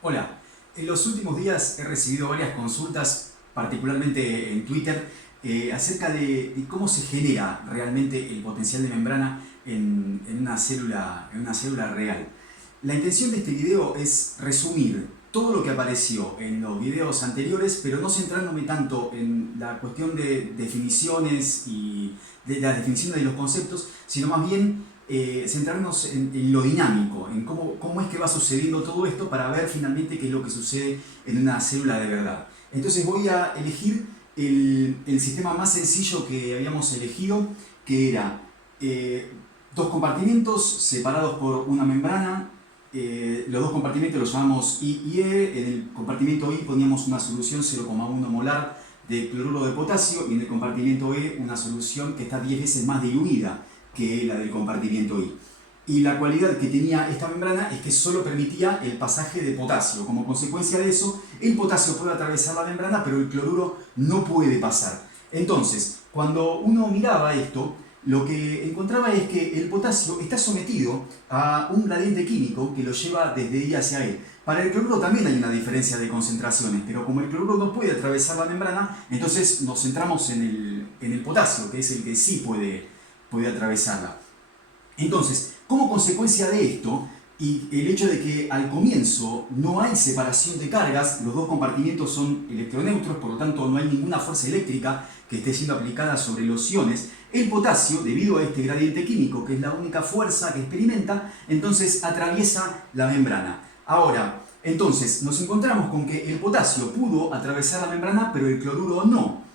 Hola, en los últimos días he recibido varias consultas, particularmente en Twitter, acerca de cómo se genera realmente el potencial de membrana en una célula real. La intención de este video es resumir todo lo que apareció en los videos anteriores, pero no centrándome tanto en la cuestión de definiciones y de las definiciones de los conceptos, sino más bien centrarnos en lo dinámico, en cómo es que va sucediendo todo esto para ver finalmente qué es lo que sucede en una célula de verdad. Entonces voy a elegir el sistema más sencillo que habíamos elegido, que era dos compartimentos separados por una membrana. Los dos compartimentos los llamamos I y E. En el compartimento I poníamos una solución 0,1 molar de cloruro de potasio y en el compartimento E una solución que está 10 veces más diluida que la del compartimento I. Y la cualidad que tenía esta membrana es que solo permitía el pasaje de potasio. Como consecuencia de eso, el potasio puede atravesar la membrana, pero el cloruro no puede pasar. Entonces, cuando uno miraba esto, lo que encontraba es que el potasio está sometido a un gradiente químico que lo lleva desde I hacia E. Para el cloruro también hay una diferencia de concentraciones, pero como el cloruro no puede atravesar la membrana, entonces nos centramos en el potasio, que es el que sí puede atravesarla. Entonces, como consecuencia de esto, y el hecho de que al comienzo no hay separación de cargas, los dos compartimentos son electroneutros, por lo tanto no hay ninguna fuerza eléctrica que esté siendo aplicada sobre los iones, el potasio, debido a este gradiente químico, que es la única fuerza que experimenta, entonces atraviesa la membrana. Ahora, entonces nos encontramos con que el potasio pudo atravesar la membrana, pero el cloruro no.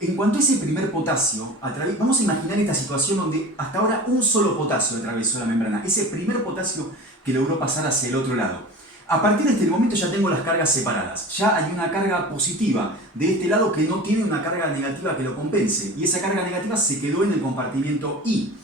En cuanto a ese primer potasio, vamos a imaginar esta situación donde hasta ahora un solo potasio atravesó la membrana, ese primer potasio que logró pasar hacia el otro lado. A partir de este momento ya tengo las cargas separadas, ya hay una carga positiva de este lado que no tiene una carga negativa que lo compense, y esa carga negativa se quedó en el compartimento I.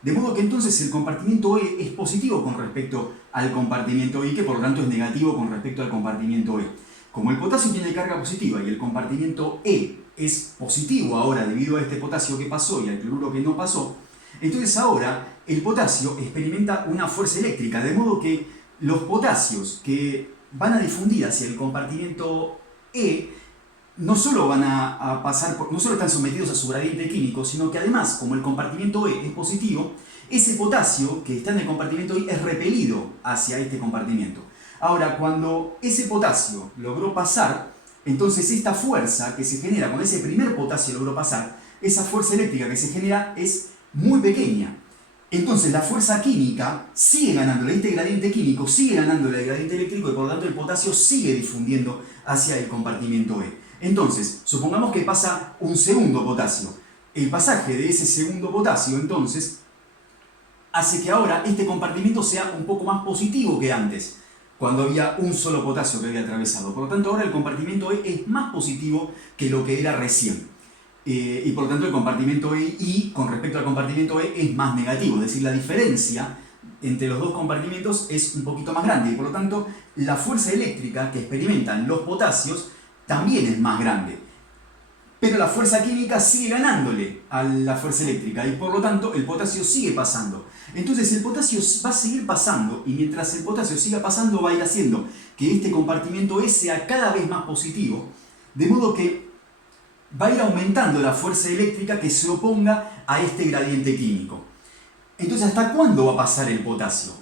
De modo que entonces el compartimento E es positivo con respecto al compartimento I, que por lo tanto es negativo con respecto al compartimento E. Como el potasio tiene carga positiva y el compartimento E es positivo ahora debido a este potasio que pasó y al cloruro que no pasó, entonces ahora el potasio experimenta una fuerza eléctrica, de modo que los potasios que van a difundir hacia el compartimento E no solo van a pasar no solo están sometidos a su gradiente químico, sino que además, como el compartimento E es positivo, ese potasio que está en el compartimento I es repelido hacia este compartimento. Ahora, cuando ese potasio logró pasar, entonces esta fuerza que se genera cuando ese primer potasio logró pasar, esa fuerza eléctrica que se genera es muy pequeña. Entonces la fuerza química sigue ganándole, este gradiente químico sigue ganándole el gradiente eléctrico y por lo tanto el potasio sigue difundiendo hacia el compartimento E. Entonces, supongamos que pasa un segundo potasio. El pasaje de ese segundo potasio, entonces, hace que ahora este compartimento sea un poco más positivo que antes, cuando había un solo potasio que había atravesado. Por lo tanto, ahora el compartimento E es más positivo que lo que era recién. Y por lo tanto, el compartimento E I con respecto al compartimento E es más negativo. Es decir, la diferencia entre los dos compartimentos es un poquito más grande. Y por lo tanto, la fuerza eléctrica que experimentan los potasios también es más grande. Pero la fuerza química sigue ganándole a la fuerza eléctrica y por lo tanto el potasio sigue pasando. Entonces el potasio va a seguir pasando y mientras el potasio siga pasando va a ir haciendo que este compartimento E sea cada vez más positivo, de modo que va a ir aumentando la fuerza eléctrica que se oponga a este gradiente químico. Entonces, ¿hasta cuándo va a pasar el potasio?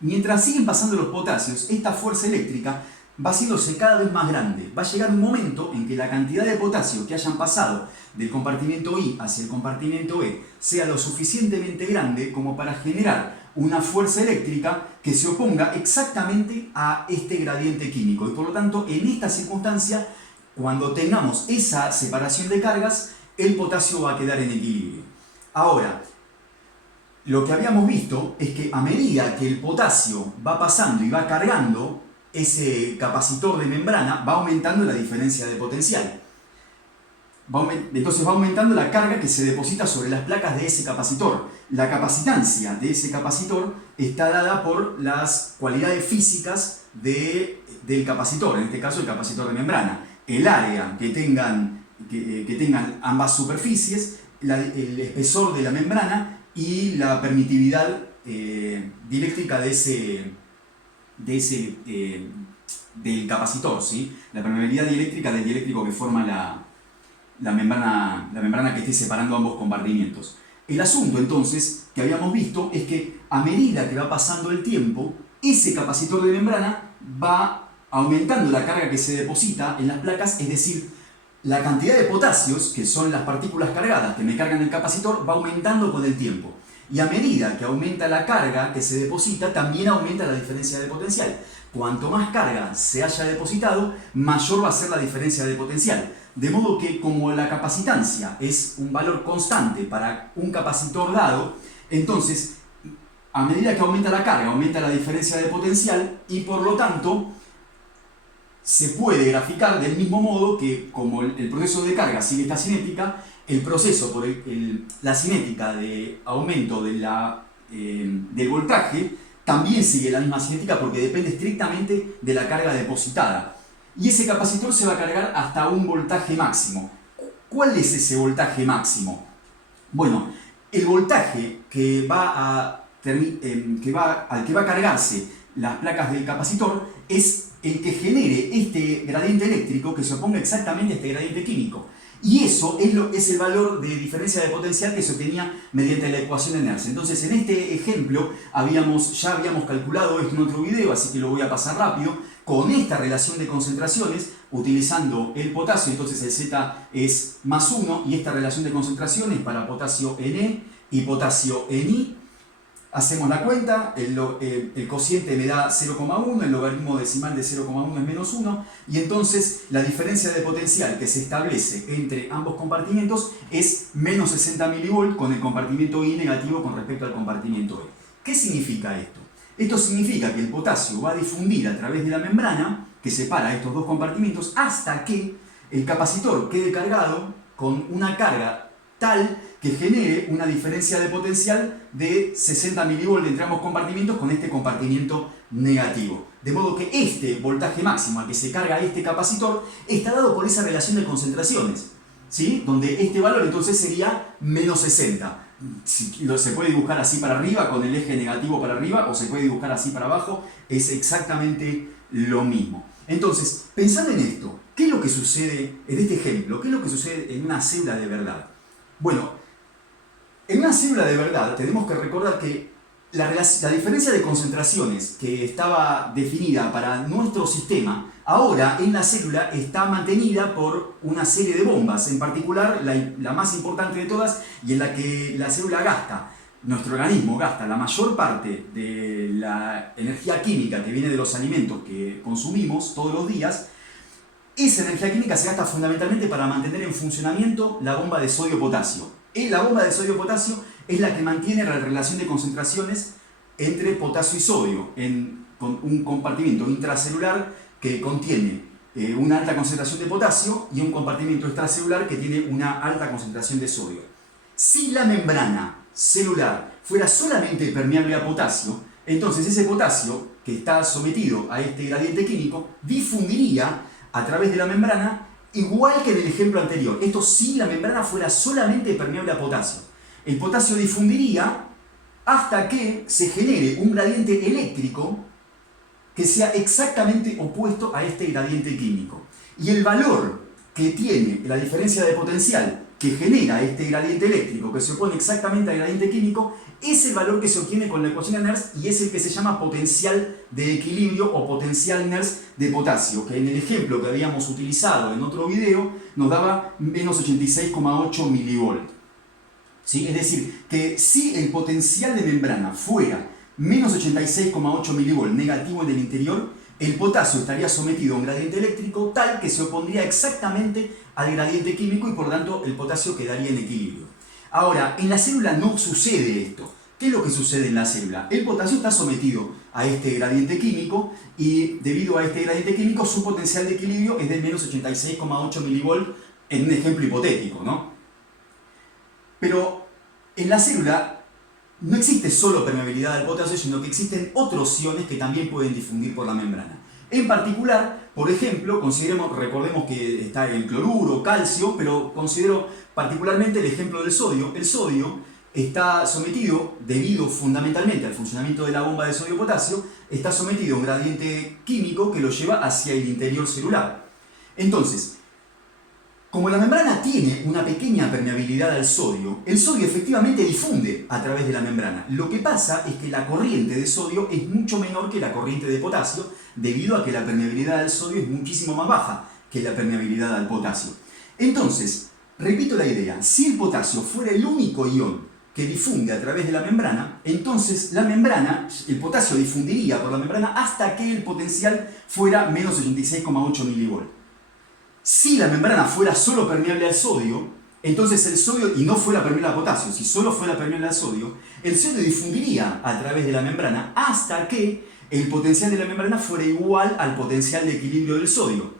Mientras siguen pasando los potasios, esta fuerza eléctrica va haciéndose cada vez más grande. Va a llegar un momento en que la cantidad de potasio que hayan pasado del compartimento I hacia el compartimento E sea lo suficientemente grande como para generar una fuerza eléctrica que se oponga exactamente a este gradiente químico. Y por lo tanto, en esta circunstancia, cuando tengamos esa separación de cargas, el potasio va a quedar en equilibrio. Ahora, lo que habíamos visto es que a medida que el potasio va pasando y va cargando ese capacitor de membrana, va aumentando la diferencia de potencial. Entonces va aumentando la carga que se deposita sobre las placas de ese capacitor. La capacitancia de ese capacitor está dada por las cualidades físicas del capacitor, en este caso el capacitor de membrana. El área que tengan ambas superficies, el espesor de la membrana y la permitividad dieléctrica de ese del capacitor, ¿sí? La permeabilidad dieléctrica del dieléctrico que forma la membrana que esté separando ambos compartimientos. El asunto entonces que habíamos visto es que a medida que va pasando el tiempo, ese capacitor de membrana va aumentando la carga que se deposita en las placas, es decir, la cantidad de potasios, que son las partículas cargadas que me cargan el capacitor, va aumentando con el tiempo. Y a medida que aumenta la carga que se deposita, también aumenta la diferencia de potencial. Cuanto más carga se haya depositado, mayor va a ser la diferencia de potencial. De modo que como la capacitancia es un valor constante para un capacitor dado, entonces a medida que aumenta la carga, aumenta la diferencia de potencial y por lo tanto se puede graficar del mismo modo que como el proceso de carga sigue esta cinética, el proceso por la cinética de aumento de del voltaje también sigue la misma cinética porque depende estrictamente de la carga depositada. Y ese capacitor se va a cargar hasta un voltaje máximo. ¿Cuál es ese voltaje máximo? Bueno, el voltaje al que va a cargarse las placas del capacitor es el que genere este gradiente eléctrico que se oponga exactamente a este gradiente químico. Y eso es el valor de diferencia de potencial que se obtenía mediante la ecuación de Nernst. Entonces, en este ejemplo ya habíamos calculado esto en otro video, así que lo voy a pasar rápido. Con esta relación de concentraciones, utilizando el potasio, entonces el Z es más 1, y esta relación de concentraciones para potasio Ne y potasio Ni. Hacemos la cuenta, el cociente me da 0,1, el logaritmo decimal de 0,1 es menos 1, y entonces la diferencia de potencial que se establece entre ambos compartimientos es menos 60 mV con el compartimiento I negativo con respecto al compartimiento E. ¿Qué significa esto? Esto significa que el potasio va a difundir a través de la membrana que separa estos dos compartimientos hasta que el capacitor quede cargado con una carga tal que genere una diferencia de potencial de 60 mV entre ambos compartimientos con este compartimiento negativo. De modo que este voltaje máximo al que se carga este capacitor está dado por esa relación de concentraciones, ¿sí? Donde este valor entonces sería menos 60. Se puede dibujar así para arriba con el eje negativo para arriba o se puede dibujar así para abajo, es exactamente lo mismo. Entonces, pensando en esto, ¿qué es lo que sucede en este ejemplo? ¿Qué es lo que sucede en una célula de verdad? Bueno, en una célula de verdad tenemos que recordar que la diferencia de concentraciones que estaba definida para nuestro sistema, ahora en la célula está mantenida por una serie de bombas, en particular la más importante de todas y en la que la célula gasta, nuestro organismo gasta la mayor parte de la energía química que viene de los alimentos que consumimos todos los días. Esa energía química se gasta fundamentalmente para mantener en funcionamiento la bomba de sodio-potasio. La bomba de sodio-potasio es la que mantiene la relación de concentraciones entre potasio y sodio con un compartimento intracelular que contiene una alta concentración de potasio y un compartimento extracelular que tiene una alta concentración de sodio. Si la membrana celular fuera solamente permeable a potasio, entonces ese potasio que está sometido a este gradiente químico difundiría a través de la membrana igual que en el ejemplo anterior. Esto si la membrana fuera solamente permeable a potasio. El potasio difundiría hasta que se genere un gradiente eléctrico que sea exactamente opuesto a este gradiente químico. Y el valor que tiene la diferencia de potencial que genera este gradiente eléctrico que se opone exactamente al gradiente químico es el valor que se obtiene con la ecuación de Nernst y es el que se llama potencial de equilibrio o potencial Nernst de potasio, que en el ejemplo que habíamos utilizado en otro video nos daba menos 86,8 mV. ¿Sí? Es decir, que si el potencial de membrana fuera menos 86,8 mV negativo en el interior, el potasio estaría sometido a un gradiente eléctrico tal que se opondría exactamente al gradiente químico y por lo tanto el potasio quedaría en equilibrio. Ahora, en la célula no sucede esto. ¿Qué es lo que sucede en la célula? El potasio está sometido a este gradiente químico y debido a este gradiente químico su potencial de equilibrio es de menos 86,8 mV en un ejemplo hipotético, ¿no? Pero en la célula no existe solo permeabilidad al potasio, sino que existen otros iones que también pueden difundir por la membrana. En particular, por ejemplo, recordemos que está el cloruro, calcio, pero considero particularmente el ejemplo del sodio. El sodio está sometido, debido fundamentalmente al funcionamiento de la bomba de sodio-potasio, está sometido a un gradiente químico que lo lleva hacia el interior celular. Entonces, como la membrana tiene una pequeña permeabilidad al sodio, el sodio efectivamente difunde a través de la membrana. Lo que pasa es que la corriente de sodio es mucho menor que la corriente de potasio, debido a que la permeabilidad al sodio es muchísimo más baja que la permeabilidad al potasio. Entonces, repito la idea, si el potasio fuera el único ion que difunde a través de la membrana, entonces la membrana, el potasio difundiría por la membrana hasta que el potencial fuera menos 86,8 milivolts. Si la membrana fuera solo permeable al sodio, entonces el sodio, y no fuera permeable al potasio, si solo fuera permeable al sodio, el sodio difundiría a través de la membrana hasta que el potencial de la membrana fuera igual al potencial de equilibrio del sodio.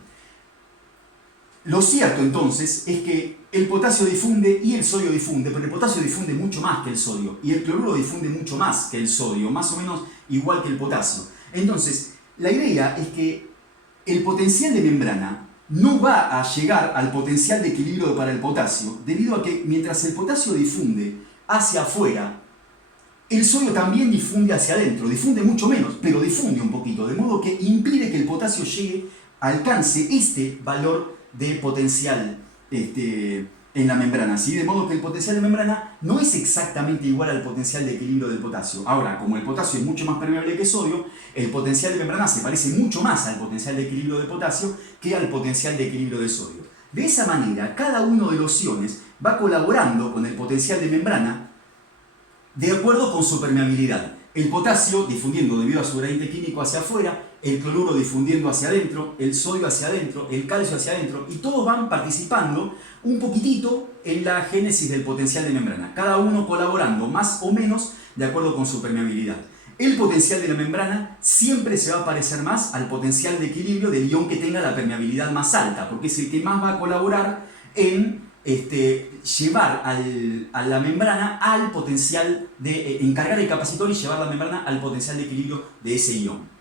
Lo cierto entonces es que el potasio difunde y el sodio difunde, pero el potasio difunde mucho más que el sodio y el cloruro difunde mucho más que el sodio, más o menos igual que el potasio. Entonces, la idea es que el potencial de membrana no va a llegar al potencial de equilibrio para el potasio, debido a que mientras el potasio difunde hacia afuera, el sodio también difunde hacia adentro, difunde mucho menos, pero difunde un poquito, de modo que impide que el potasio alcance este valor de potencial en la membrana, ¿sí? De modo que el potencial de membrana no es exactamente igual al potencial de equilibrio del potasio. Ahora, como el potasio es mucho más permeable que el sodio, el potencial de membrana se parece mucho más al potencial de equilibrio de potasio que al potencial de equilibrio de sodio. De esa manera, cada uno de los iones va colaborando con el potencial de membrana de acuerdo con su permeabilidad. El potasio difundiendo debido a su gradiente químico hacia afuera, el cloruro difundiendo hacia adentro, el sodio hacia adentro, el calcio hacia adentro, y todos van participando un poquitito en la génesis del potencial de membrana, cada uno colaborando más o menos de acuerdo con su permeabilidad. El potencial de la membrana siempre se va a parecer más al potencial de equilibrio del ion que tenga la permeabilidad más alta, porque es el que más va a colaborar en llevar a la membrana al potencial de encargar el capacitor y llevar la membrana al potencial de equilibrio de ese ion.